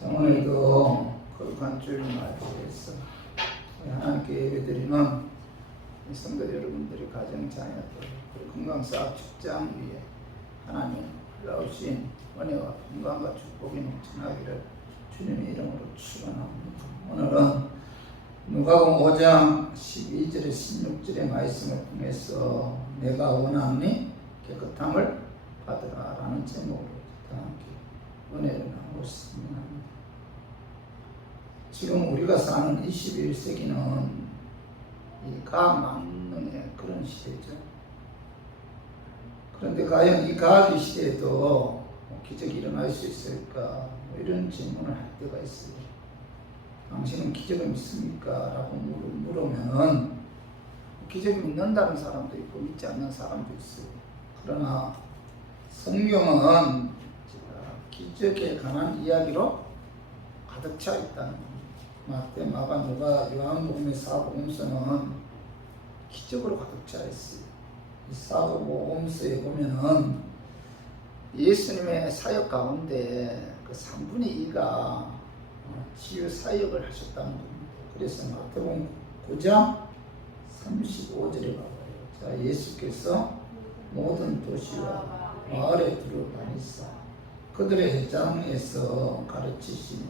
오늘도 거룩한 주일 맞이해서 하나님께 예배드리는 성도 여러분들이 가정 자녀들 건강 사업 직장 위에 하나님 놀라우신 은혜와 건강과 축복이 넘쳐나기를 주님의 이름으로 축원합니다. 오늘은 누가복음 5장 12절에 16절의 말씀을 통해서 내가 원하노니 깨끗함을 받으라 라는 제목으로 함께 은혜를 나누고 있습니다. 지금 우리가 사는 21세기는 이 과학만능의 그런 시대죠. 그런데 과연 이 과학의 시대에도 기적이 일어날 수 있을까? 이런 질문을 할 때가 있어요. 당신은 기적을 믿습니까? 라고 물으면 기적을 믿는다는 사람도 있고 믿지 않는 사람도 있어요. 그러나 성경은 기적에 관한 이야기로 가득 차 있다는 겁니다. 마태, 마가, 누가, 요한복음의 사복음서는 기적으로 가득 차 있어요. 이 사복음서에 보면은 예수님의 사역 가운데 그 3분의 2가 치유 사역을 하셨다는 겁니다. 그래서 마태복음 9장 35절에 봐봐요. 자, 예수께서 모든 도시와 마을에 두루다니사 그들의 회장에서 가르치시며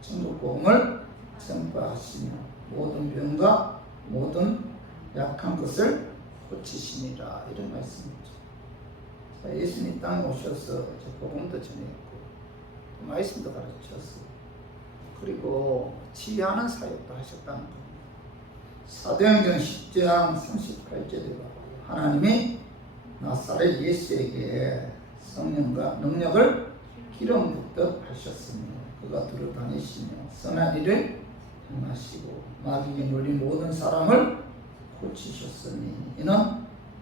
천국복음을 전파하시며 모든 병과 모든 약한 것을 고치시니라 이런 말씀이죠. 자, 예수님 땅에 오셔서 복음도 전했고 말씀도 가르쳤어요. 그리고 치유하는 사역도 하셨다는 겁니다. 사도행전 10장 38절에 하나님이 나사렛 예수에게 성령과 능력을 기름 붓듯 하셨으며 그가 두루 다니시며 선한 일을 행하시고 마귀에 눌린 모든 사람을 고치셨으니 이는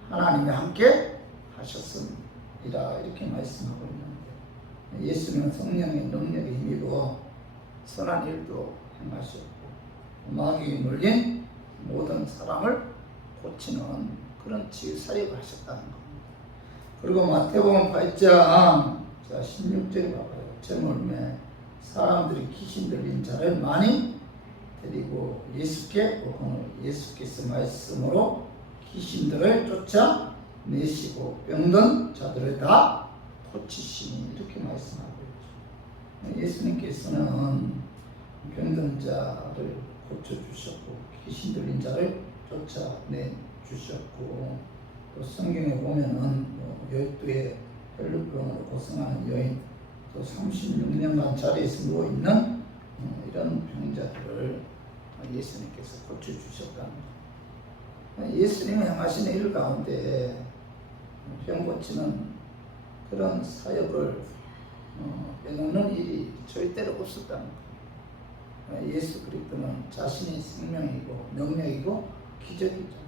하나님이 함께 하셨습니다. 이렇게 말씀하고 있는데 예수는 성령의 능력에 힘입어 선한 일도 행하셨고 마귀에 눌린 모든 사람을 고치는 그런 치유 사역을 하셨다는 겁니다. 그리고 마태복음 8장 16절에 봐봐요. 저물매 사람들이 귀신 들린 자를 많이 데리고 예수께 오거늘 예수께서 말씀으로 귀신들을 쫓아내시고 병든 자들을 다 고치시니 이렇게 말씀하고 있죠. 예수님께서는 병든 자를 고쳐주셨고 귀신 들린 자를 쫓아내 주셨고 또 성경에 보면은 열두의 혈루병으로 고생하는 여인 또 36년간 자리에서 누워있는 이런 병자들을 예수님께서 고쳐주셨다는 거예요. 예수님이 행하시는 일 가운데 병 고치는 그런 사역을 빼놓는 일이 절대로 없었다는 거예요. 예수 그리스도는 자신이 생명이고 능력이고 기적이죠.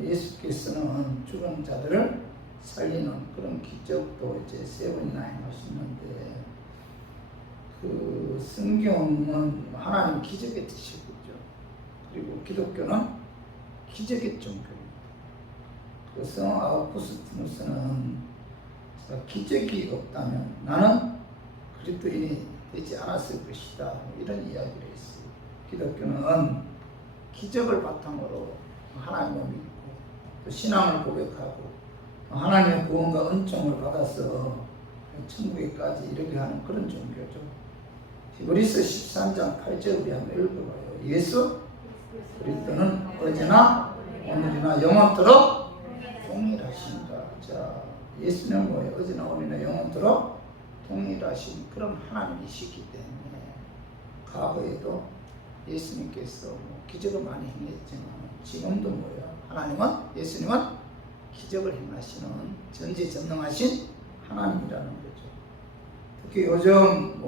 예수께서는 죽은 자들을 살리는 그런 기적도 이제 3번이나 행하시는데 그 성경은 하나님 기적의 뜻이죠. 그리고 기독교는 기적의 종교입니다. 그 성 아우구스티누스는 기적이 없다면 나는 그리스도인이 되지 않았을 것이다 이런 이야기를 했어요. 기독교는 기적을 바탕으로 하나님을 믿고 또 신앙을 고백하고 하나님의 구원과 은총을 받아서 천국에까지 이르게 하는 그런 종교죠. 히브리서 13장 8절 우리 한번 읽어봐요. 예수 그리스도는 어제나 오늘이나 영원토록 동일하신가. 자, 예수는 뭐예요? 어제나 오늘이나 영원토록 동일하신 그런 하나님이시기 때문에 과거에도 예수님께서 기적을 많이 행했지만 지금도 뭐예요? 하나님은 예수님은 기적을 행하시는 전지전능하신 하나님이라는 거죠. 특히 요즘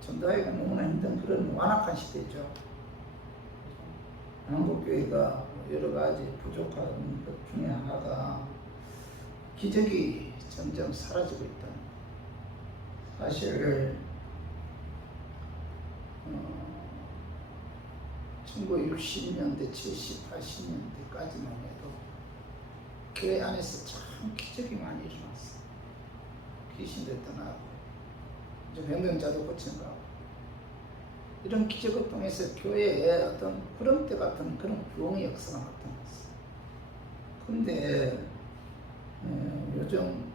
전도하기가 너무나 힘든 그런 완악한 시대죠. 한국교회가 여러 가지 부족한 것 중에 하나가 기적이 점점 사라지고 있다는 거예요. 사실 1960년대, 70, 80년대까지만 해도 교회 안에서 참 기적이 많이 일어났어요. 귀신들 떠나고 이제 병병자도 고친 거고. 이런 기적을 통해서 교회에 어떤 구름대 같은 그런 부흥의 역사가 나타났어요. 근데 요즘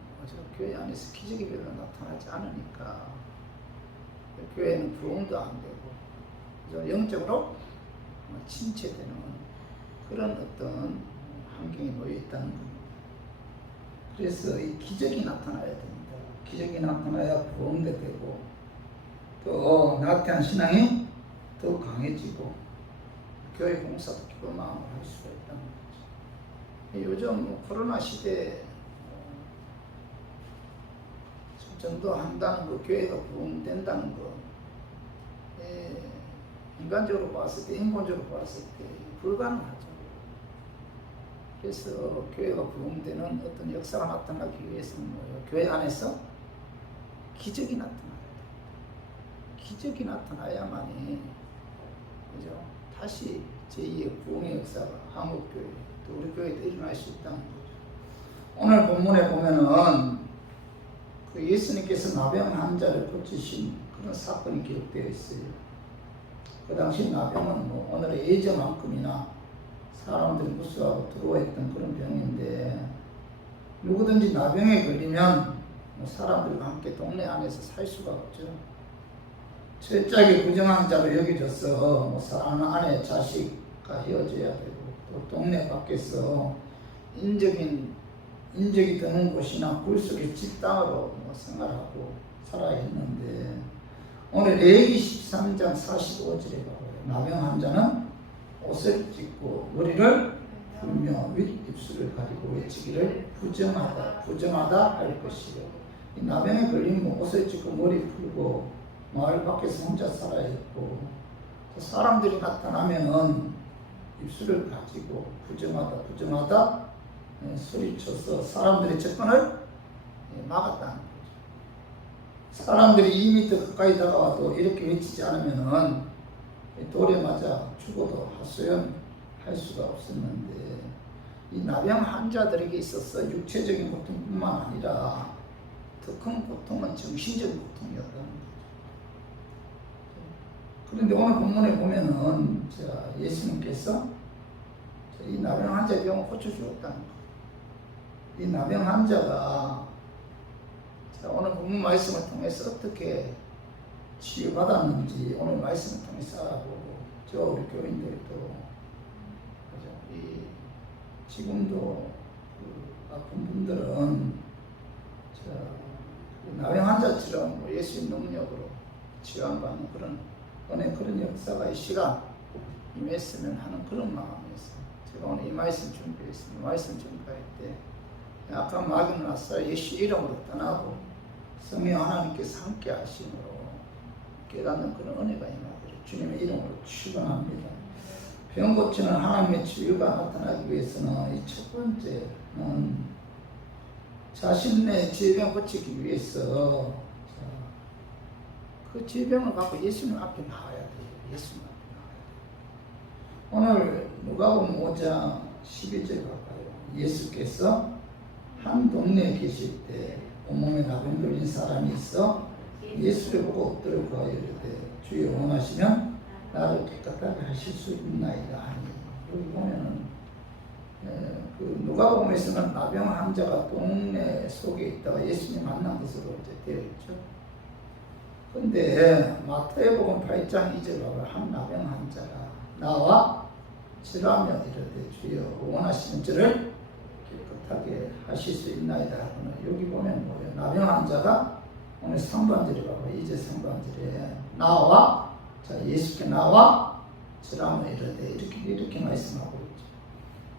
교회 안에서 기적이 별로 나타나지 않으니까 교회는 부흥도 안 되고 그래서 영적으로 침체되는 그런 어떤 환경에 놓여 있다는 겁니다. 그래서 이 기적이 나타나야 됩니다. 기적이 나타나야 부흥도 되고 또 나태한 신앙이 더 강해지고 교회 공사도 기도 마음으로 할 수가 있다는 거죠. 요즘 코로나 시대에 전도한다는 거, 교회가 부흥된다는 거, 인간적으로 봤을 때, 인본적으로 봤을 때 불가능하죠. 그래서 교회가 부흥되는 어떤 역사가 나타나기 위해서는 뭐예요? 교회 안에서 기적이 나타나야 돼요. 기적이 나타나야만이 그죠? 다시 제2의 부흥의 역사가 한국교회, 또 우리 교회도 일어날 수 있다는 거죠. 오늘 본문에 보면은 그 예수님께서 나병 환자를 고치신 그런 사건이 기록되어 있어요. 그 당시 나병은 뭐 오늘의 예전만큼이나 사람들이 무수하고 두려워했던 그런 병인데 누구든지 나병에 걸리면 뭐 사람들과 함께 동네 안에서 살 수가 없죠. 철저하게 부정한 자로 여겨져서 뭐 사랑하는 아내, 자식과 헤어져야 되고 또 동네 밖에서 인적이 드문 곳이나 굴 속의 집단으로 뭐 생활하고 살아야 했는데 오늘 레위기 13장 45절에 봐요. 나병 환자는 옷을 찢고 머리를 풀며 윗입술을 가리고 외치기를 부정하다 할 것이요. 이 나병에 걸리면 옷을 찢고 머리 풀고 마을 밖에서 혼자 살아야 했고 사람들이 나타나면은 입술을 가지고 부정하다 소리쳐서 사람들의 접근을 막았다는 거죠. 사람들이 2m 가까이 다가와도 이렇게 외치지 않으면은 돌에 맞아 죽어도 하소연할 수가 없었는데 이 나병 환자들에게 있어서 육체적인 고통뿐만 아니라 더 큰 고통은 정신적인 고통이었다는 거죠. 그런데 오늘 본문에 보면은 예수님께서 이 나병 환자의 병을 고쳐주었다는 거예요. 이 나병 환자가 오늘 본문 말씀을 통해서 어떻게 치유받았는지 오늘 말씀을 통해서 알아보고 저 우리 교인들도 지금도 그 아픈 분들은 나병 환자처럼 예수의 능력으로 치유받는 그런 은혜 그런 역사가 이 시간 임했으면 하는 그런 마음이었어요. 제가 오늘 이 말씀 준비했습니다. 말씀 준비할 때 약간 마귀는 나서 예수 이름으로 떠나고 성령 하나님께서 함께 하심으로 깨닫는 그런 은혜가 임하기를 주님의 이름으로 축원합니다. 병 고치는 하나님의 치유가 나타나기 위해서는 이 첫 번째는 자신의 질병 고치기 위해서 그 질병을 갖고 예수님 앞에 나와야 돼요. 예수님 앞에 나와야 돼요. 오늘 누가복음 5장 12절 볼까요? 예수께서 한 동네에 계실 때 온몸에 나병 걸린 사람이 있어 예수를 보고 엎드려 구하여 이르되 주여 원하시면 나를 깨끗하게 하실 수 있나이다 하니 여기 보면은 그 누가복음에서는 나병 환자가 동네 속에 있다가 예수님 만난 것으로 이제 되어 있죠. 근데 마태복음 8장 2절 보면 한 나병 환자가 나와 치라며 이르되 주여 원하시는 저를 깨끗하게 하실 수 있나이다 하고는 여기 보면 뭐예요? 나병 환자가 오늘 상반절에 봐봐 2절 상반절에 나와 예수께 나와 치라며 이르되 이렇게 말씀하고 있죠.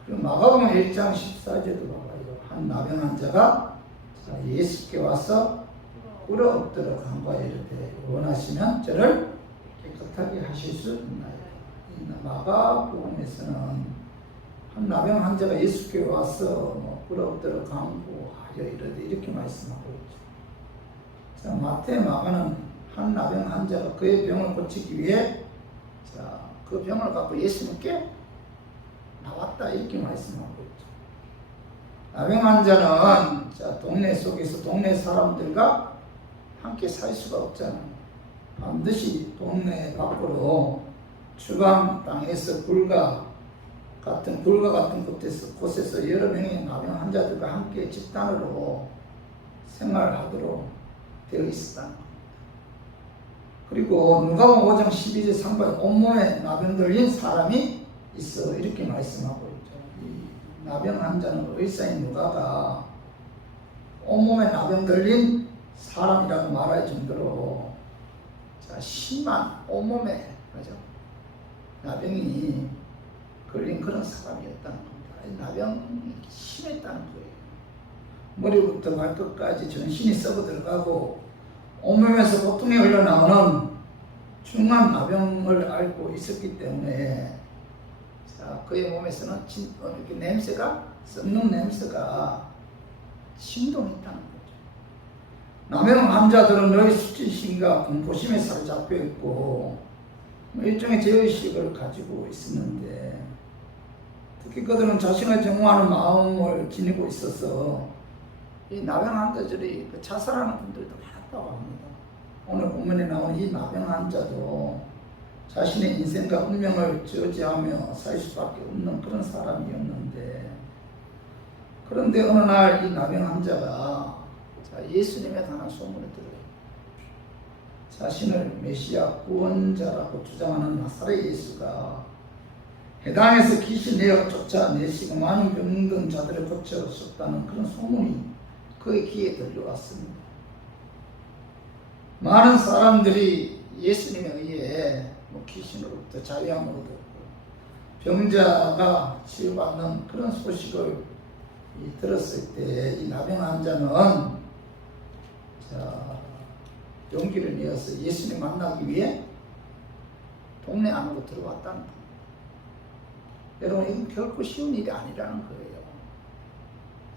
그리고 마가복음 1장 14절도 봐봐요. 한 나병 환자가 예수께 와서 꿇어 엎드려 간과해 이르되 원하시면 저를 깨끗하게 하실 수 있나요? 마가복음에서는 한 나병 환자가 예수께 와서 꿇어 엎드려 간구하여 이르되 이렇게 말씀하고 있죠. 자, 마태 마가는 한 나병 환자가 그의 병을 고치기 위해 그 병을 갖고 예수님께 나왔다 이렇게 말씀하고 있죠. 나병 환자는 동네 속에서 동네 사람들과 함께 살 수가 없잖아요. 반드시 동네 밖으로 주방 땅에서 불과 같은 곳에서 여러 명의 나병 환자들과 함께 집단으로 생활하도록 되어 있었다는 겁니다. 그리고 누가복음 5장 12절 상반에 온몸에 나병 들린 사람이 있어 이렇게 말씀하고 있죠. 이 나병 환자는 의사인 누가가 온몸에 나병 들린 사람이라고 말할 정도로 심한 온몸에 나병이 걸린 그런 사람이었다는 겁니다. 나병이 심했다는 거예요. 머리부터 발끝까지 전신이 썩어 들어가고 온몸에서 고통이 흘러나오는 중한 나병을 앓고 있었기 때문에 그의 몸에서는 이렇게 냄새가 썩는 냄새가 진동했다는 거죠. 나병 환자들은 늘 수치심과 공포심에 사로잡혀 있고 일종의 죄의식을 가지고 있었는데 특히 그들은 자신을 증오하는 마음을 지니고 있어서 이 나병 환자들이 자살하는 분들도 많았다고 합니다. 오늘 본문에 나오는 이 나병 환자도 자신의 인생과 운명을 저지하며 살 수밖에 없는 그런 사람이었는데 그런데 어느 날 이 나병 환자가 예수님에 관한 소문을 들어요. 자신을 메시아 구원자라고 주장하는 나사렛 예수가 해당에서 귀신 내어 쫓아내시고 많은 병든 자들을 고쳐줬다는 그런 소문이 그의 귀에 들려왔습니다. 많은 사람들이 예수님에 의해 귀신으로부터 자유함을 얻었고 병자가 치유받는 그런 소식을 들었을 때 이 나병 환자는 용기를 내어서 예수님 만나기 위해 동네 안으로 들어왔다는 겁니다. 여러분 이건 결코 쉬운 일이 아니라는 거예요.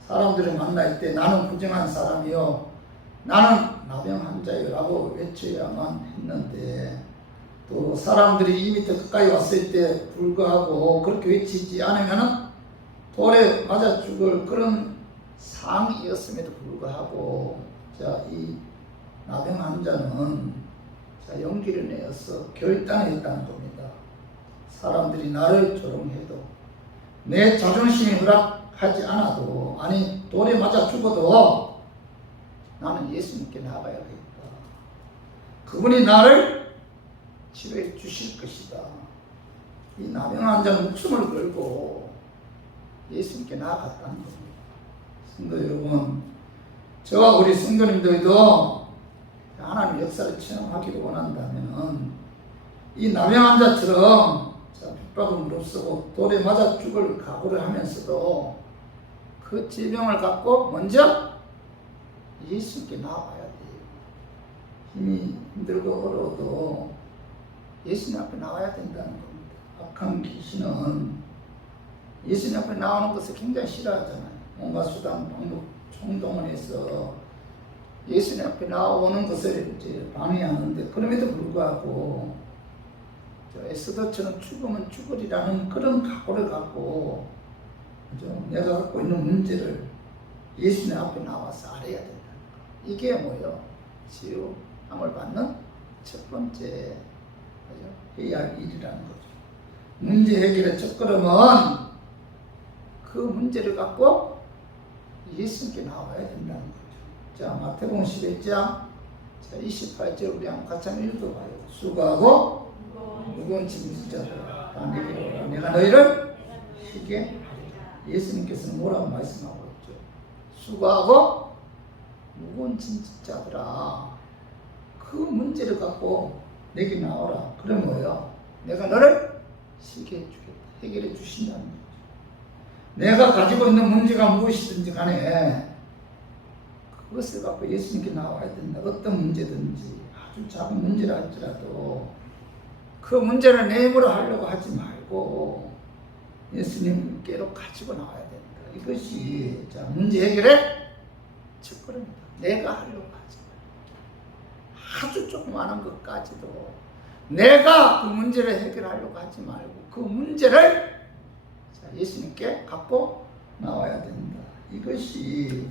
사람들을 만날 때 나는 부정한 사람이요 나는 나병 환자요 라고 외쳐야만 했는데 또 사람들이 이미 더 가까이 왔을 때 불구하고 그렇게 외치지 않으면 돌에 맞아 죽을 그런 상황이었음에도 불구하고 이 나병 환자는 용기를 내어서 결단했다는 겁니다. 사람들이 나를 조롱해도 내 자존심이 허락하지 않아도 아니 돌에 맞아 죽어도 나는 예수님께 나가야겠다. 그분이 나를 치료해 주실 것이다. 이 나병 환자는 목숨을 걸고 예수님께 나아갔다는 겁니다. 성도 여러분, 저와 우리 성도님들도 하나님의 역사를 체험하기를 원한다면 이 나병 환자처럼 핍박을 무릅쓰고 돌에 맞아 죽을 각오를 하면서도 그 질병을 갖고 먼저 예수님께 나아가야 돼요. 힘이 힘들고 어려워도 예수님 앞에 나와야 된다는 겁니다. 악한 귀신은 예수님 앞에 나오는 것을 굉장히 싫어하잖아요. 온갖 수단, 방법, 총동원 해서 예수님 앞에 나오는 것을 이제 방해하는데 그럼에도 불구하고 에스더처럼 죽으면 죽으리라는 그런 각오를 갖고 내가 갖고 있는 문제를 예수님 앞에 나와서 알아야 된다. 이게 뭐예요? 치유함을 받는 첫 번째 해야 할 일이라는 거죠. 문제 해결의 첫걸음은 그 문제를 갖고 예수님께 나와야 된다는 거죠. 자, 마태복음 11장 28절 우리 한번 같이 한번 읽어봐요. 수고하고 무거운 짐을 진 자들아 다 내게로 오라. 내가 너희를 쉬게 하리라. 예수님께서는 뭐라고 말씀하고 있죠? 수고하고 무거운 짐 진 자들아 그 문제를 갖고 내게 나오라. 그럼 뭐예요? 내가 너를 쉬게 해주겠다. 해결해 주신다는 거죠. 내가 가지고 있는 문제가 무엇이든지 간에 그것을 갖고 예수님께 나와야 된다. 어떤 문제든지 아주 작은 문제라 할지라도 그 문제를 내 힘으로 하려고 하지 말고 예수님께로 가지고 나와야 된다. 이것이 문제 해결의 첫걸음이다. 내가 하려고 하지 말고 아주 조그마한 것까지도 내가 그 문제를 해결하려고 하지 말고 그 문제를 예수님께 갖고 나와야 된다. 이것이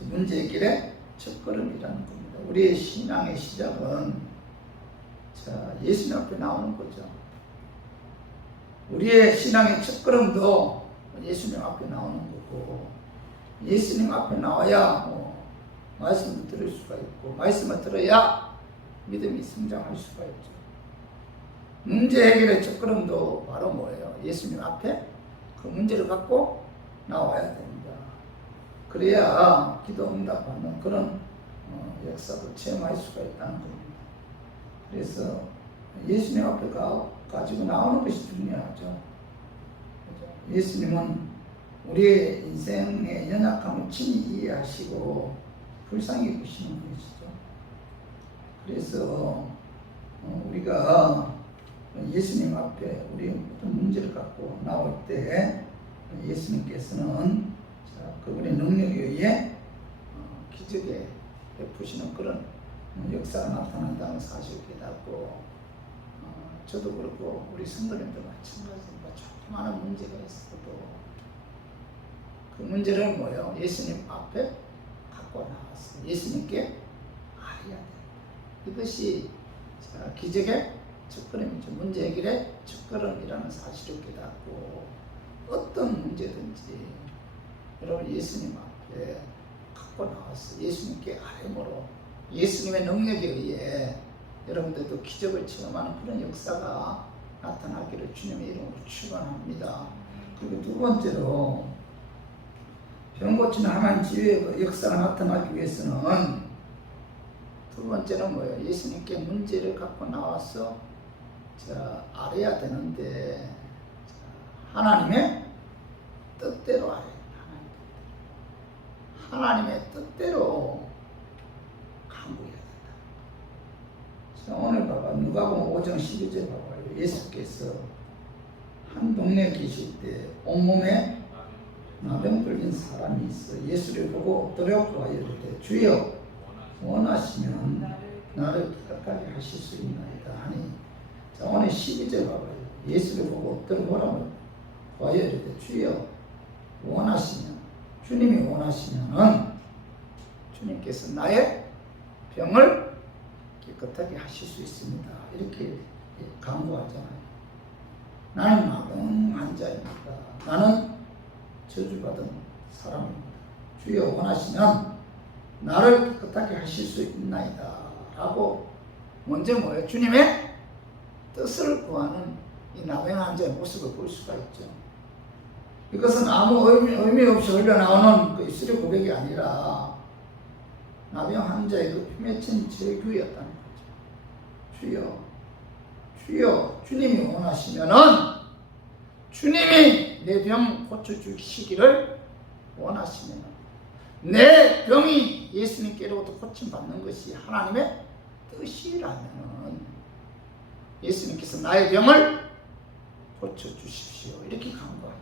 문제 해결의 첫걸음이라는 겁니다. 우리의 신앙의 시작은 예수님 앞에 나오는 거죠. 우리의 신앙의 첫걸음도 예수님 앞에 나오는 거고, 예수님 앞에 나와야 말씀을 들을 수가 있고, 말씀을 들어야 믿음이 성장할 수가 있죠. 문제 해결의 첫걸음도 바로 뭐예요? 예수님 앞에 그 문제를 갖고 나와야 됩니다. 그래야 기도 응답받는 그런 역사도 체험할 수가 있다는 겁니다. 그래서 예수님 앞에 가지고 나오는 것이 중요하죠. 예수님은 우리의 인생의 연약함을 친히 이해하시고 불쌍히 보시는 분이시죠. 그래서 우리가 예수님 앞에 우리의 어떤 문제를 갖고 나올 때 예수님께서는 그분의 능력에 의해 기적에 베푸시는 그런 역사가 나타난다는 사실을 깨닫고, 저도 그렇고 우리 성도님도 마찬가지입니다. 조그마한 문제가 있어도 그 문제를 뭐예요? 예수님 앞에 갖고 나왔어요. 예수님께 알아야 됩니다. 이것이 기적의 첫걸음이죠. 문제 해결의 첫걸음이라는 사실을 깨닫고, 어떤 문제든지 여러분 예수님 앞에 갖고 나왔어요. 예수님께 아뢰므로 예수님의 능력에 의해 여러분들도 기적을 체험하는 그런 역사가 나타나기를 주님의 이름으로 축원합니다. 그리고 두 번째로, 병 고치는 하나님 지혜의 역사가 나타나기 위해서는 두 번째는 뭐예요? 예수님께 문제를 갖고 나와서 알아야 되는데, 하나님의 뜻대로 알아야 돼요. 하나님의 뜻대로 간구해야 된다. 오늘 봐봐, 누가복음 5장 12절 봐봐요. 예수께서 한 동네에 계실 때 온몸에 나병 걸린 사람이 있어 예수를 보고 엎드려 이르되 주여 원하시면 나를 깨끗하게 하실 수 있나이다 하니, 오늘 12절 봐봐요. 예수를 보고 엎드려 보라고 이르되 주여 원하시면, 주님이 원하시면은 주님께서 나의 병을 깨끗하게 하실 수 있습니다. 이렇게 간구하잖아요. 나는 나병 환자입니다. 나는 저주받은 사람입니다. 주여 원하시면 나를 깨끗하게 하실 수 있나이다 라고 먼저 뭐예요? 주님의 뜻을 구하는 이 나병 환자의 모습을 볼 수가 있죠. 이것은 아무 의미 없이 흘러나오는 그 입술의 고백이 아니라 나병 환자의 그 피맺힌 절규였다는 거죠. 주여, 주여, 주님이 원하시면은 주님이 내 병 고쳐주시기를 원하시면, 내 병이 예수님께로부터 고침받는 것이 하나님의 뜻이라면 예수님께서 나의 병을 고쳐주십시오 이렇게 간구하잖아요.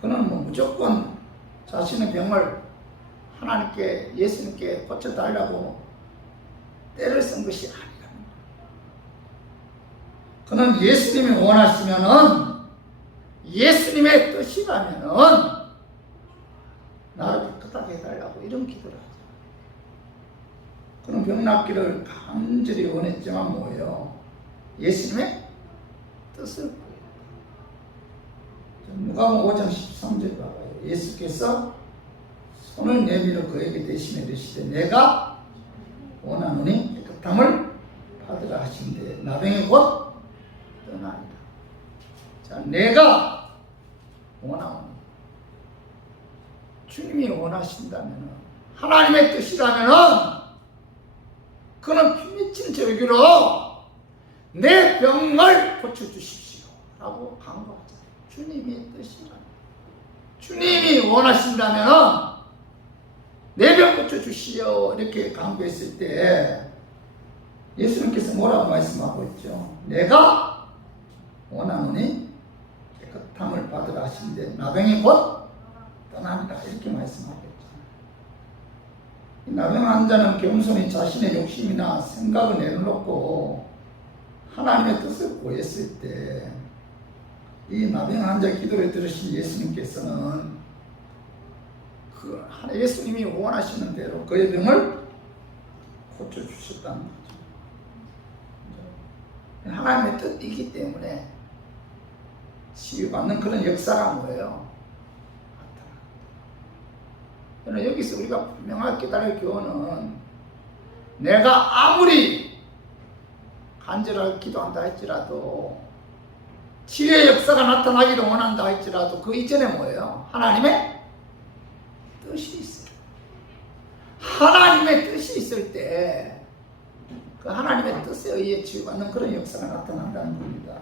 그는 무조건 자신의 병을 하나님께, 예수님께 고쳐달라고 때를 쓴 것이 아니라, 그는 예수님이 원하시면은, 예수님의 뜻이라면은 나를 깨끗하게 해달라고 이런 기도를 하죠. 그는 병 낫기를 간절히 원했지만 뭐예요? 예수님의 뜻을 구해요. 누가복음 5장 13절 봐봐요. 예수께서 손을 내밀어 그에게 대신해 이르시되 내가 원하노니 깨끗함을 받으라 하신대 나병이 곧 떠나니라. 자, 내가 원하노니, 주님이 원하신다면, 하나님의 뜻이라면 그는 피맺힌 절규로 내 병을 고쳐주십시오 라고 간구하잖아요. 주님의 뜻이라면, 주님이 원하신다면 내 병 고쳐주시오 이렇게 간구했을 때 예수님께서 뭐라고 말씀하고 있죠? 내가 원하노니 깨끗함을 받으라 하신데 나병이 곧 떠나니라 이렇게 말씀하고 있잖아요. 나병 환자는 겸손히 자신의 욕심이나 생각을 내려놓고 하나님의 뜻을 구했을 때, 이 나병 환자 기도를 들으신 예수님께서는 예수님이 원하시는 대로 그의 병을 고쳐주셨다는 거죠. 하나님의 뜻이기 때문에 치유받는 그런 역사가 뭐예요? 저는 여기서 우리가 분명하게 깨달을 교훈은, 내가 아무리 간절하게 기도한다 할지라도, 치유의 역사가 나타나기를 원한다 할지라도 그 이전에 뭐예요? 하나님의 뜻이 있어요. 하나님의 뜻이 있을 때 그 하나님의 뜻에 의해 치유받는 그런 역사가 나타난다는 겁니다.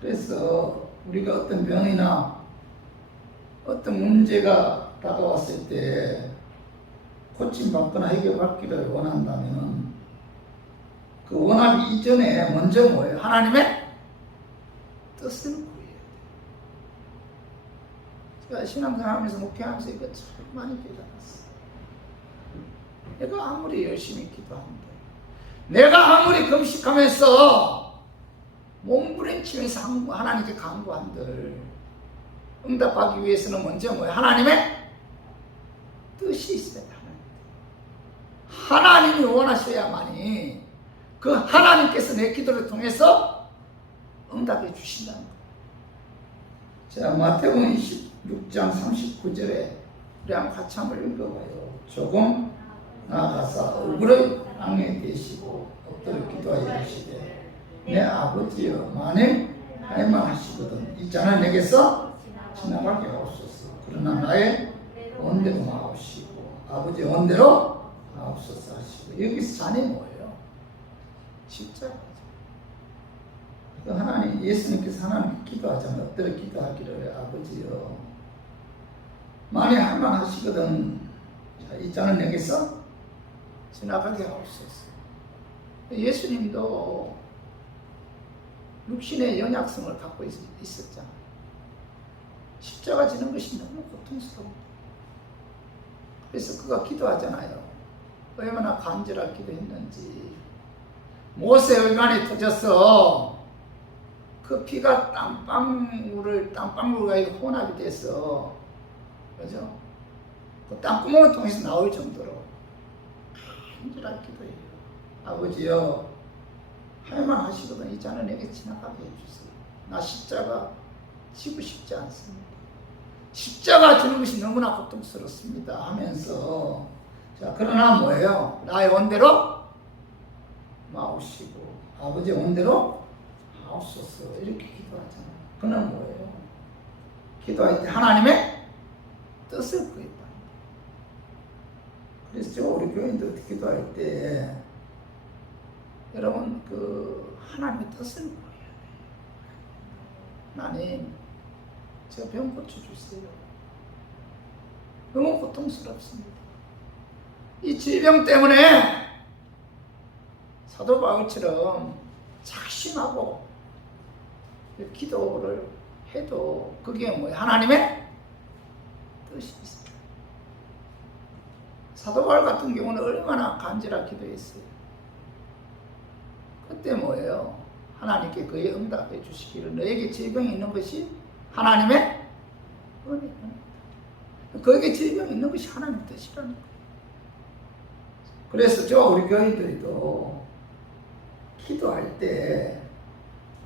그래서 우리가 어떤 병이나 어떤 문제가 다가왔을 때 고침받거나 해결받기를 원한다면 그 원하기 이전에 먼저 뭐예요? 하나님의 뜻을 구해야 돼요. 제가 신앙생활하면서 목회하면서 이거 참 많이 깨달았어요. 내가 아무리 열심히 기도한다, 내가 아무리 금식하면서 몸부림치면서 하나님께 간구한들, 응답하기 위해서는 먼저 뭐예요? 하나님의 뜻이 있어야 돼요. 하나님이 원하셔야만이 그 하나님께서 내 기도를 통해서 응답해 주신다는 거예요. 자, 마태복음 26장 39절에 우리 한번 같이 한번 읽어봐요. 조금 나아가서 얼굴을 땅에 대시고 엎드려 기도하여 이르시되, 내 아버지여, 만일 할만하시거든 이 잔을 내게서 지나가게 하옵소서. 그러나 나의 원대로 마옵시고 아버지의 원대로 마옵소서 하시고. 여기서 잔이 뭐예요? 십자가죠. 하나님, 예수님께서 하나님께 기도하자면 엎드려 기도하기를, 아버지여, 만일 할만하시거든 이 잔을 내게서 지나가게 하옵소서. 예수님도 육신의 연약성을 갖고 있었잖아요. 십자가 지는 것이 너무 고통스러워. 그래서 그가 기도하잖아요. 얼마나 간절하게 기도했는지. 못에 얼간이 터져서 그 피가 땀방울과 혼합이 돼서, 그죠? 그 땀구멍을 통해서 나올 정도로 간절하게 기도해요. 아버지여, 할만하시거든 이 잔을 내게 지나가게 해주세요. 나 십자가 지고 싶지 않습니다. 십자가 지는 것이 너무나 고통스럽습니다 하면서, 자, 그러나 뭐예요? 나의 원대로 마옵시고 아버지의 원대로 하옵소서. 이렇게 기도하잖아요. 그는 뭐예요? 기도할 때 하나님의 뜻을 구했다. 그래서 우리 교인들 기도할 때 여러분 그 하나님의 뜻을 구해야 돼요. 하나님, 저 병 고쳐주세요. 너무 고통스럽습니다. 이 질병 때문에 사도 바울처럼 작심하고 기도를 해도 그게 뭐예요? 하나님의 뜻이 있어요. 사도 바울 같은 경우는 얼마나 간절하게 기도했어요. 그때 뭐예요? 하나님께 그의 응답해 주시기를, 너에게 질병이 있는 것이 하나님의 은혜입니다. 그에게 질병이 있는 것이 하나님의 뜻이라는 거예요. 그래서 저 우리 교인들도 기도할 때,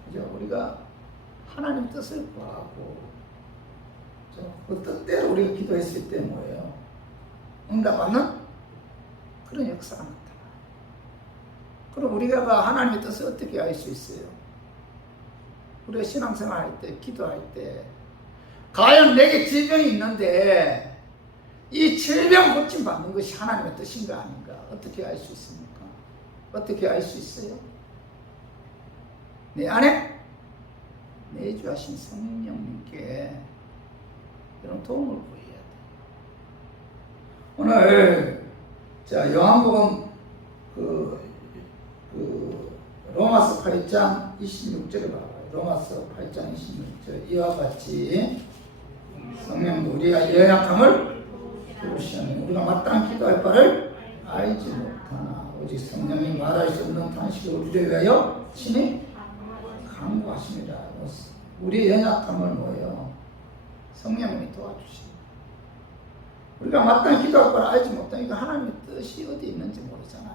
그죠? 우리가 하나님 뜻을 구하고 그 뜻대로 우리가 기도했을 때 뭐예요? 응답하는 그런 역사가 나타나요. 그럼 우리가 하나님의 뜻을 어떻게 알 수 있어요? 우리가 신앙생활 할 때, 기도할 때, 과연 내게 질병이 있는데 이 질병 고침 받는 것이 하나님의 뜻인가 아닌가 어떻게 알 수 있습니까? 어떻게 알 수 있어요? 내 안에 내주하신 성령님께 이런 도움을 구해야 돼요. 오늘 자, 요한복음 로마서 8장 26절을 봐봐요. 로마서 8장 26절, 이와 같이 성령도 우리가 연약함을 도우시는, 우리가 마땅히 기도할 바를 알지 못하나 오직 성령이 말할 수 없는 탄식을 우리를 위하여 친히 간구하십니다. 우리의 연약함을 뭐예요? 성령님이 도와주십니다. 우리가 마땅히 기도할 걸 알지 못하니까 하나님의 뜻이 어디 있는지 모르잖아요.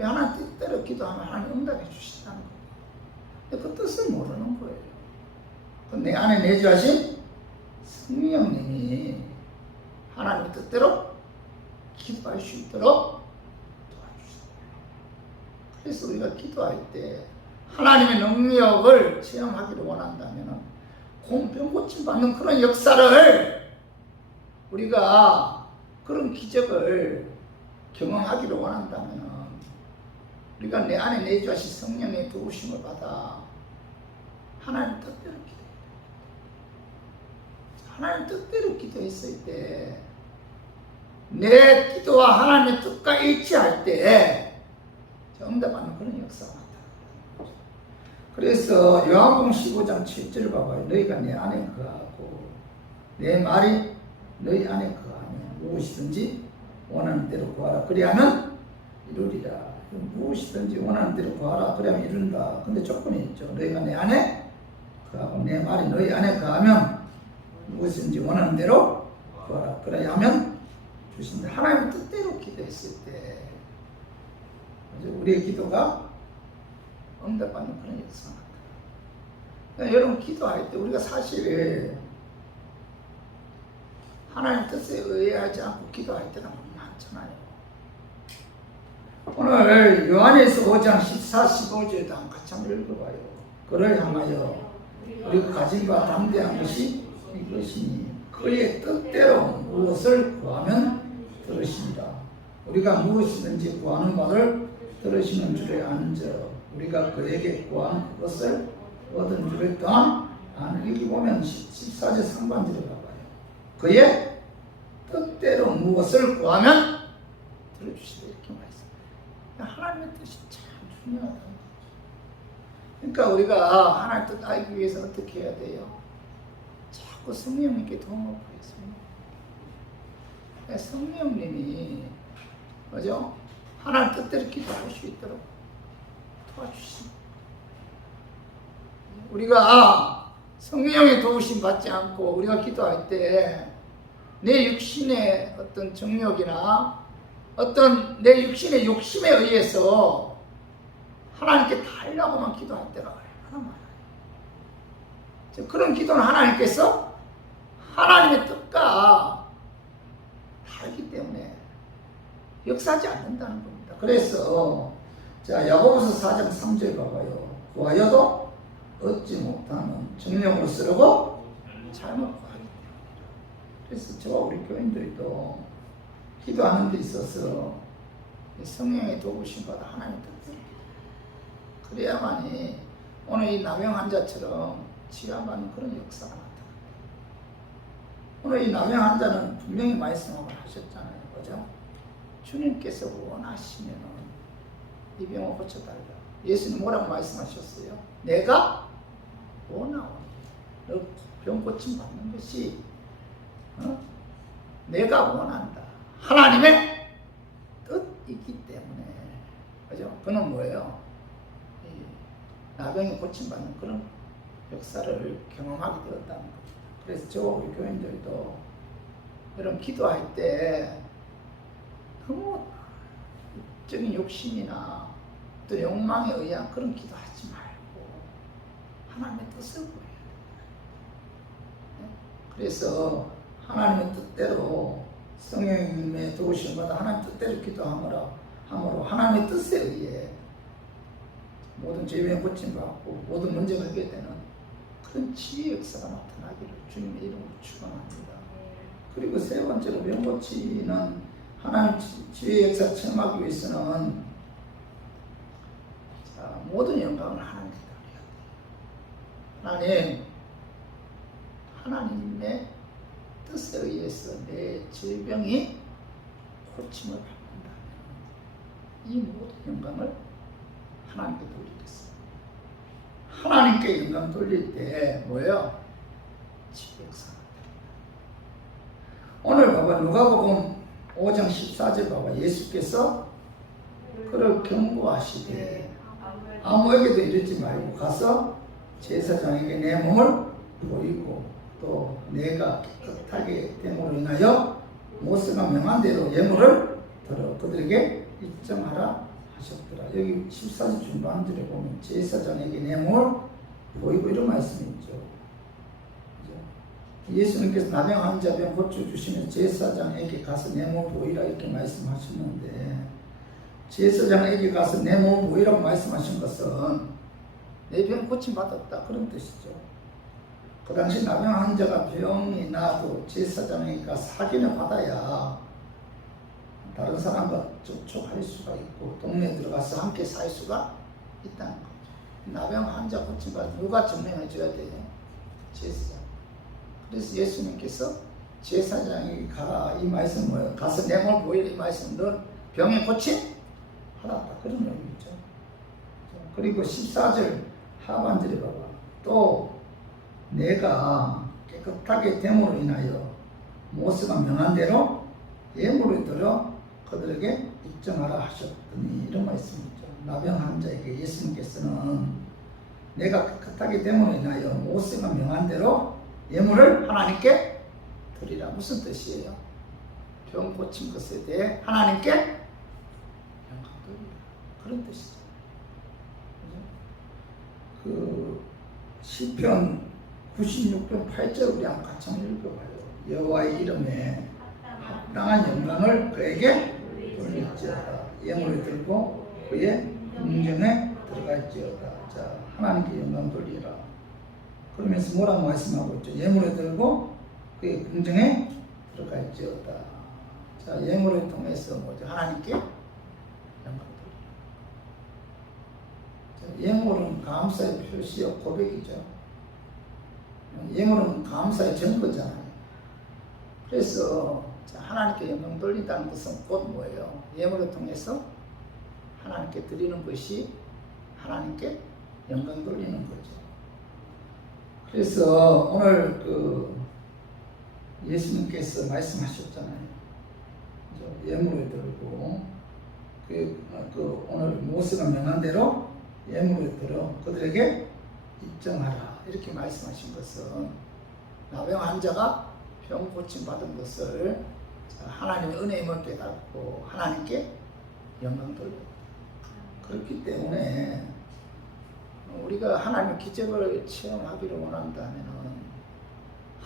하나님 뜻대로 기도하면 하나님 응답해 주신다는 거예요. 그 뜻을 모르는 거예요. 내 안에 내주하신 성령님이 하나님의 뜻대로 기도할 수 있도록 도와주십니다. 그래서 우리가 기도할 때 하나님의 능력을 체험하기를 원한다면 병 고침 받는 그런 역사를 우리가 그런 기적을 경험하기를 원한다면 우리가 내 안에 내주하신 성령의 도우심을 받아 하나님 뜻대로 기도해야 돼요. 하나님 뜻대로 기도했을 때 내 기도와 하나님의 뜻과 일치할 때 응답받는 그런 역사가 나타나는 거죠. 그래서 요한복음 15장 7절 봐봐요. 너희가 내 안에 거하고 내 말이 너희 안에 거하면 무엇이든지 원하는 대로 구하라. 그리하면 이루리라. 무엇이든지 원하는 대로 구하라. 그러면 이룬다. 근데 조건이 있죠. 너희가 내 안에 거하고 내 말이 너희 안에 거하면 무엇이든지 원하는 대로 구하라. 그래야 하면 주신다. 하나님의 뜻대로 기도했을 때 우리의 기도가 응답받는 그런 역사가 나타나요. 여러분 기도할 때 우리가 사실 하나님 뜻에 의하지 않고 기도할 때가 너무 많잖아요. 오늘 요한에서 5장 14, 15절도 같이 한번 읽어봐요. 그를 향하여 우리가 가진 바 담대한 것이 이것이니 그의 뜻대로 무엇을 구하면 들으십니다. 우리가 무엇이든지 구하는 바를 들으시는 줄에 아는 자 우리가 그에게 구한 그것을 얻은 줄을 또한 아는. 여기 보면 14절 상반절에 봐봐요. 그의 뜻대로 무엇을 구하면 들어주시다 이렇게 말했습니다. 하나님의 뜻이 참 중요하다는 거죠. 그러니까 우리가 하나님의 뜻 알기 위해서 어떻게 해야 돼요? 자꾸 성령님께 도움을 구했습니다. 성령님이 그죠? 하나님 뜻대로 기도할 수 있도록 도와주십니다. 우리가 성령의 도우심 받지 않고 우리가 기도할 때 내 육신의 어떤 정욕이나 어떤 내 육신의 욕심에 의해서 하나님께 달라고만 기도할 때가 얼마나 많아요. 그런 기도는 하나님께서 하나님의 뜻과 다르기 때문에 역사하지 않는다는 겁니다. 그래서 자 야고보서 4장 3절 봐봐요. 구하여도 얻지 못하는 정욕으로 쓰려고 잘못 구하기 때문에. 그래서 저와 우리 교인들도 기도하는 데 있어서 성령의 도우심 받아 하나님의 뜻대로 그래야만이 오늘 이 남영 환자처럼 치유받는 그런 역사가 나타납니다. 오늘 이 남영 환자는 분명히 말씀을 하셨잖아요. 그죠? 주님께서 원하시면 이 병을 고쳐달라. 예수님 뭐라고 말씀하셨어요? 내가 원하오니 너 병 고침 받는 것이 내가 원한다. 하나님의 뜻이기 때문에. 그죠? 그는 뭐예요? 나병이 고침받는 그런 역사를 경험하게 되었다는 거죠. 그래서 저 우리 교인들도 이런 기도할 때 너무 적인 욕심이나 또 욕망에 의한 그런 기도하지 말고 하나님의 뜻을 구해야 돼요. 그래서 하나님의 뜻대로 성령님의 도우심받아 하나님 뜻대로 기도함으로 하나님의 뜻에 의해 모든 죄에 고침받고 모든 문제가 해결되는 그런 치유 역사가 나타나기를 주님의 이름으로 축원합니다. 그리고 세 번째로 병고치는 하나님 치유 역사 체험하기 위해서는 모든 영광을 하나님께 드려야 돼요. 하나님의 뜻에 의해서 내 질병이 고침을 받는다면 이 모든 영광을 하나님께 돌리겠습니다. 하나님께 영광 돌릴 때 뭐예요? 치유 역사가 됩니다. 오늘 봐봐 누가복음 5장 14절 봐봐 예수께서 그를 경고하시되 아무에게도 이르지 말고 가서 제사장에게 내 몸을 보이고 또 내가 깨끗하게 됨으로 인하여 모세가 명한 대로 예물을 들어 그들에게 입증하라 하셨더라. 여기 14절 중반절에 보면 제사장에게 뇌물 보이고 이런 말씀이 있죠. 예수님께서 나병 환자 병 고쳐 주시면 제사장에게 가서 내 몸 보이라 이렇게 말씀하셨는데, 제사장에게 가서 내 몸 보이라고 말씀하신 것은 내 병 고침 받았다 그런 뜻이죠. 그 당시 나병 환자가 병이 나도 제사장에게 가서 확인을 받아야 다른 사람과 접촉할 수가 있고 동네에 들어가서 함께 살 수가 있다는 거죠. 나병 환자 고침 받으면 누가 증명해 줘야 돼요? 제사장. 그래서 예수님께서 제사장이 가라 이 말씀 뭐예요? 가서 내 몸 보이라 이 말씀 넌 병에 고침 하라 그런 의미죠. 그리고 14절 하반절에 봐봐. 또 내가 깨끗하게 됨으로 인하여 모세가 명한 대로 예물을 들어 그들에게 입증하라 하셨더니 이런 말씀이죠. 나병 환자에게 예수님께서는 내가 깨끗하게 됨으로 인하여 모세가 명한 대로 예물을 하나님께 드리라. 무슨 뜻이에요? 병 고친 것에 대해 하나님께 영광 드리라. 그런 뜻이죠. 그 시편 96편 8절 우리 한번 같이 한번 읽어봐요. 여호와의 이름에 합당한 영광을 그에게 돌릴지어다. 예물을 들고 그의 궁정에 들어갈지어다. 자, 하나님께 영광 돌리라. 그러면서 뭐라고 말씀하고 있죠? 예물을 들고 그의 궁정에 들어갈지어다. 자, 예물을 통해서 뭐죠? 하나님께 영광 돌리라. 예물은 감사의 표시요 고백이죠. 예물은 감사의 증거잖아요. 그래서 하나님께 영광 돌린다는 것은 곧 뭐예요? 예물을 통해서 하나님께 드리는 것이 하나님께 영광 돌리는 거죠. 그래서 오늘 그 예수님께서 말씀하셨잖아요. 예물을 들고 그 오늘 모세가 명한 대로 예물을 들어 그들에게 입증하라 이렇게 말씀하신 것은 나병 환자가 병 고침 받은 것을 하나님의 은혜임을 깨닫고 하나님께 영광 돌려. 그렇기 때문에 우리가 하나님의 기적을 체험하기를 원한다면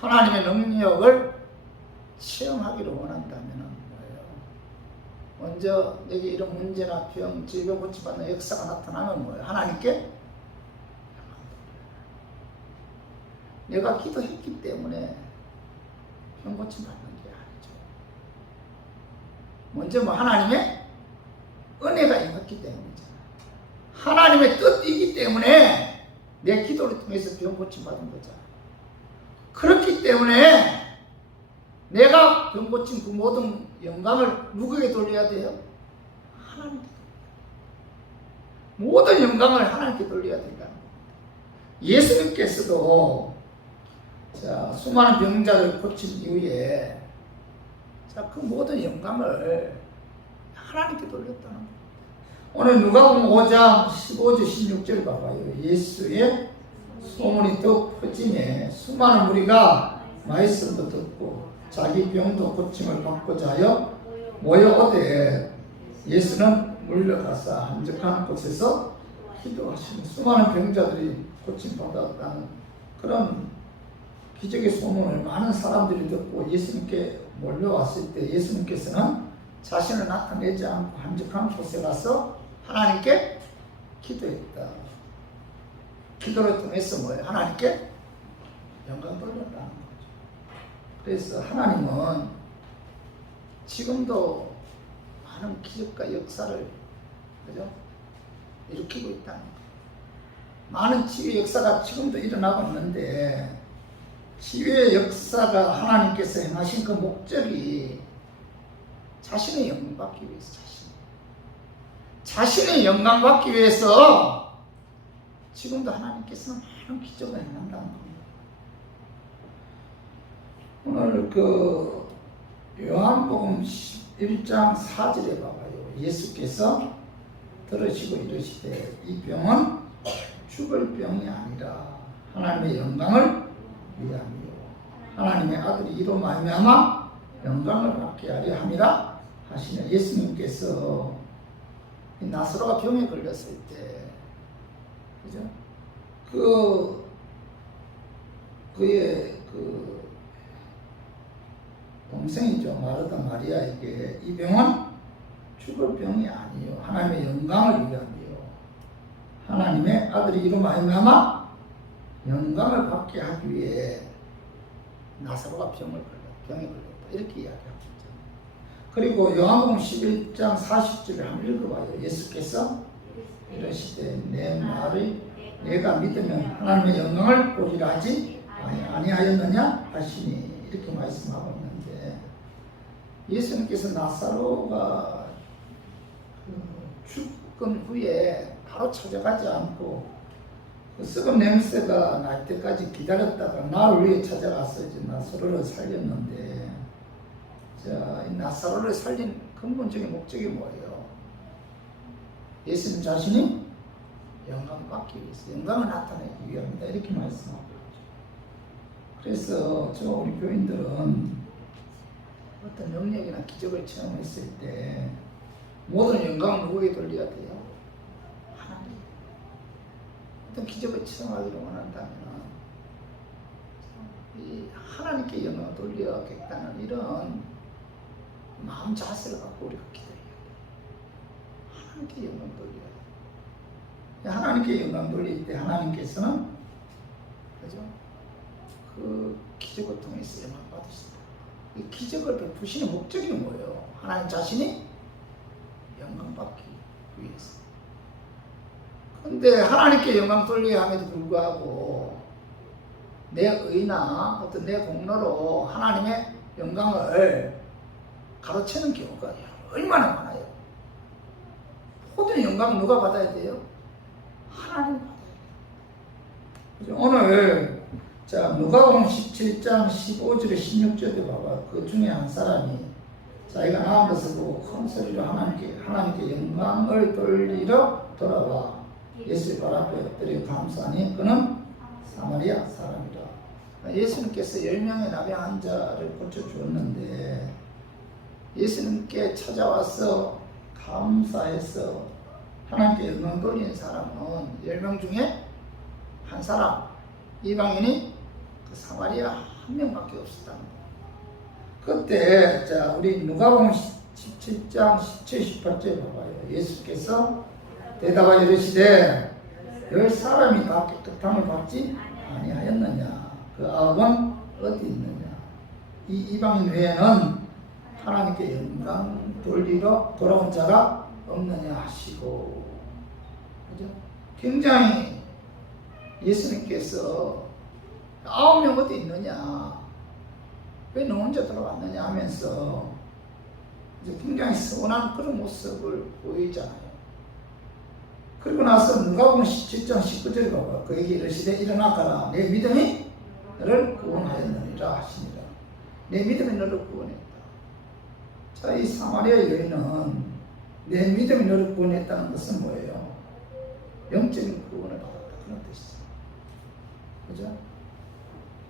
하나님의 능력을 체험하기를 원한다면 뭐예요? 먼저 내게 이런 문제나 병, 질병 고침받는 역사가 나타나면 뭐예요? 하나님께 내가 기도했기 때문에 병 고침 받는 게 아니죠. 먼저 뭐 하나님의 은혜가 임했기 때문이잖아요. 하나님의 뜻이기 때문에 내 기도를 통해서 병 고침 받은 거잖아요. 그렇기 때문에 내가 병 고침 그 모든 영광을 누구에게 돌려야 돼요? 하나님께. 모든 영광을 하나님께 돌려야 된다는 겁니다. 예수님께서도 자, 수많은 병자를 고친 이후에 자, 그 모든 영광을 하나님께 돌렸다는 겁니다. 오늘 누가복음 5장 15절 16절 봐봐요. 예수의 소문이 더 퍼지매 수많은 무리가 말씀도 듣고 자기 병도 고침을 받고자 하여 모여오되 예수는 물러가사 한적한 곳에서 기도하시며 수많은 병자들이 고침받았다는 그런 기적의 소문을 많은 사람들이 듣고 예수님께 몰려왔을 때 예수님께서는 자신을 나타내지 않고 한적한 곳에 가서 하나님께 기도했다. 기도를 통해서 뭐예요? 하나님께 영광 돌렸다는 거죠. 그래서 하나님은 지금도 많은 기적과 역사를 그죠? 일으키고 있다는 거예요. 많은 치유의 역사가 지금도 일어나고 있는데 치유의 역사가 하나님께서 행하신 그 목적이 자신의 영광 받기 위해서 자신의 영광 받기 위해서 지금도 하나님께서는 많은 기적을 행한다는 겁니다. 오늘 그 요한복음 1장 4절에 봐봐요. 예수께서 들으시고 이르시되 이 병은 죽을 병이 아니라 하나님의 영광을 위함이요 하나님의 아들이 이로 말미암아 영광을 받게 하려 함이라 하시네. 예수님께서 나사로가 병에 걸렸을 때, 그죠? 그의 동생이죠. 마르다 마리아에게 이 병은 죽을 병이 아니요 하나님의 영광을 위함이요 하나님의 아들이 이로 말미암아 영광을 받게 하기 위해 나사로가 병에 걸렸다 이렇게 이야기합니다. 그리고 요한복음 11장 40절을 한번 읽어봐요. 예수께서 이러시되 내 말을 내가 믿으면 하나님의 영광을 보리라 하지 아니하였느냐 하시니 이렇게 말씀하고 있는데, 예수님께서 나사로가 죽은 후에 바로 찾아가지 않고 그 썩은 냄새가 날 때까지 기다렸다가 나흘 후에 찾아가서 이제 나사로를 살렸는데, 자, 이 나사로를 살린 근본적인 목적이 뭐예요? 예수님 자신이 영광을 받기 위해서, 영광을 나타내기 위함이다 이렇게 말씀하고 있죠. 그래서 우리 교인들은 어떤 능력이나 기적을 체험했을 때 모든 영광을 누구에게 돌려야 돼요? 하나님. 어떤 기적을 체험하기를 원한다면 이 하나님께 영광을 돌려야겠다는 이런 마음 자세를 갖고 우리가 기도해야 돼요. 하나님께 영광 돌려야 돼요. 하나님께 영광 돌릴 때 하나님께서는, 그죠? 그 기적을 통해서 영광 받으시다. 이 기적을 베푸시는 목적이 뭐예요? 하나님 자신이 영광 받기 위해서. 근데 하나님께 영광 돌려야 함에도 불구하고 내 의나 어떤 내 공로로 하나님의 영광을 가로채는 경우가 얼마나 많아요. 모든 영광 누가 받아야 돼요? 하나님 받아야 돼요. 오늘 자 누가복음 17장 15절에 16절에 봐봐. 그 중에 한 사람이 자기가 나은 것을 보고 큰 소리로 하나님께 영광을 돌리러 돌아와 예수의 발 앞에 엎드려 감사하니 그는 사마리아 사람이라. 예수님께서 10명의 나병 환자를 고쳐주었는데 예수님께 찾아와서 감사해서 하나님께 영광 돌리는 사람은 10명 중에 한 사람, 이방인이 그 사마리아 한 명밖에 없었다는 거예요. 그때 자 우리 누가복음 17장 17, 18절 봐봐요. 예수께서 대답하여 이르시되 10사람이 다 깨끗함을 받지 아니하였느냐? 그 아홉은 어디 있느냐? 이 이방인 외에는 하나님께 영광 돌리러 돌아온 자가 없느냐 하시고, 그죠? 굉장히 예수님께서 9명 어디 있느냐? 왜 너 혼자 돌아왔느냐 하면서 이제 굉장히 서운한 그런 모습을 보이잖아요. 그리고 나서 누가복음 17장 19절에 봐봐. 그에게 이르시되 일어나 가라. 내 믿음이 너를 구원하였느니라 하시니라. 내 믿음이 너를 구원했다. 자, 이 사마리아 여인은 내 믿음이 너를 구원했다는 것은 뭐예요? 영적인 구원을 받았다. 그런 뜻이죠. 그죠?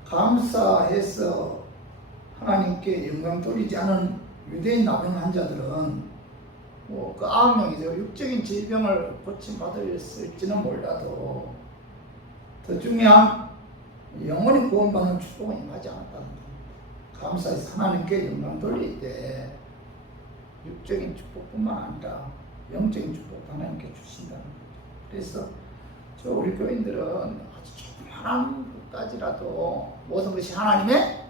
감사해서 하나님께 영광 돌리지 않은 유대인 나병 환자들은 그 9명이죠. 육적인 질병을 고침받았을지는 몰라도 더 중요한 영원히 구원받는 축복은 임하지 않았다는 겁니다. 감사해서 하나님께 영광 돌릴 때 육적인 축복뿐만 아니라 영적인 축복도 하나님께 주신다는 거죠. 그래서 우리 교인들은 아주 조그마한 것까지라도 모든 것이 하나님의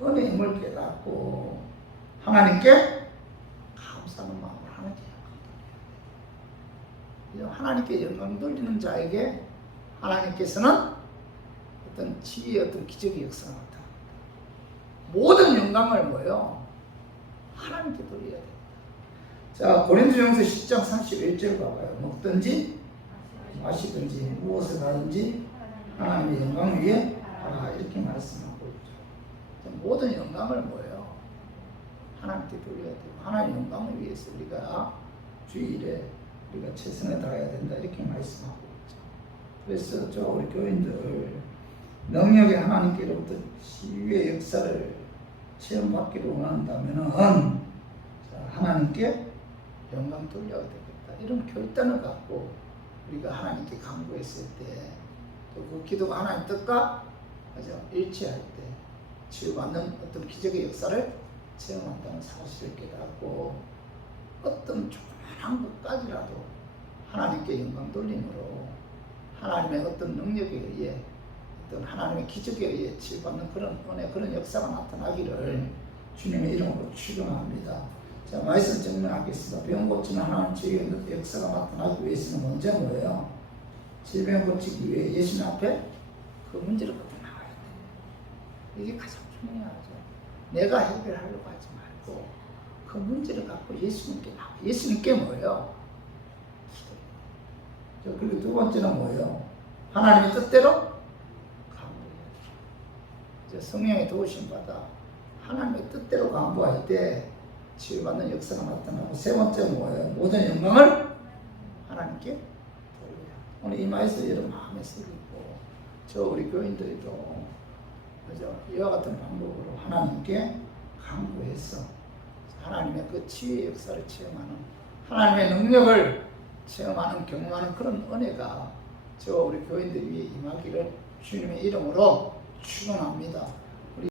은혜임을 깨닫고 하나님께 감사하는 마음을 하나님께 영광 돌려야 돼요. 하나님께 영광 돌리는 자에게 하나님께서는 어떤 지위의 어떤 기적의 역사가 나타납니다. 모든 영광을 뭐요? 하나님께 돌려야 됩니다. 자, 고린도전서 10장 31절 봐봐요. 먹든지 마시든지 무엇을 하든지 하나님의 영광 위에 하라 이렇게 말씀하고 있죠. 모든 영광을 뭐예요? 하나님께 돌려야 되고 하나님의 영광을 위해서 우리가 주일에 우리가 최선을 다해야 된다 이렇게 말씀하고 있죠. 그래서 우리 교인들 능력의 하나님께로부터 치유의 역사를 체험받기를 원한다면은 하나님께 영광 돌려야 되겠다. 이런 결단을 갖고 우리가 하나님께 간구했을 때 또 그 기도가 하나님 뜻과 일치할 때 치유받는 어떤 기적의 역사를 체험한다는 사실을 깨닫고 어떤 조그마한 것까지라도 하나님께 영광 돌림으로 하나님의 어떤 능력에 의해 어떤 하나님의 기적에 의해 치유받는 그런 은혜, 그런 역사가 나타나기를 주님의 이름으로 축원합니다. 자, 말씀 정리하겠습니다. 병 고치는 하나님 치유의 역사가 나타나기 위해서는 먼저 뭐예요? 질병 고치기 위해 예수님 앞에 그 문제를 갖고 나와야 돼요. 이게 가장 중요하죠. 내가 해결하려고 하지 말고 그 문제를 갖고 예수님께 나와. 예수님께 뭐예요? 기도해요. 그리고 두 번째는 뭐예요? 하나님의 뜻대로 간구해야 돼요. 성령의 도우심 받아 하나님의 뜻대로 간구할 때 치유받는 역사가 나타나고, 세 번째 뭐예요? 모든 영광을 하나님께 돌려야. 오늘 이 말씀 여러분 마음에 새기고 저 우리 교인들도 이와 같은 방법으로 하나님께 간구해서 하나님의 그 치유의 역사를 체험하는, 하나님의 능력을 체험하는, 경험하는 그런 은혜가 저 우리 교인들 위해 임하기를 주님의 이름으로 축원합니다.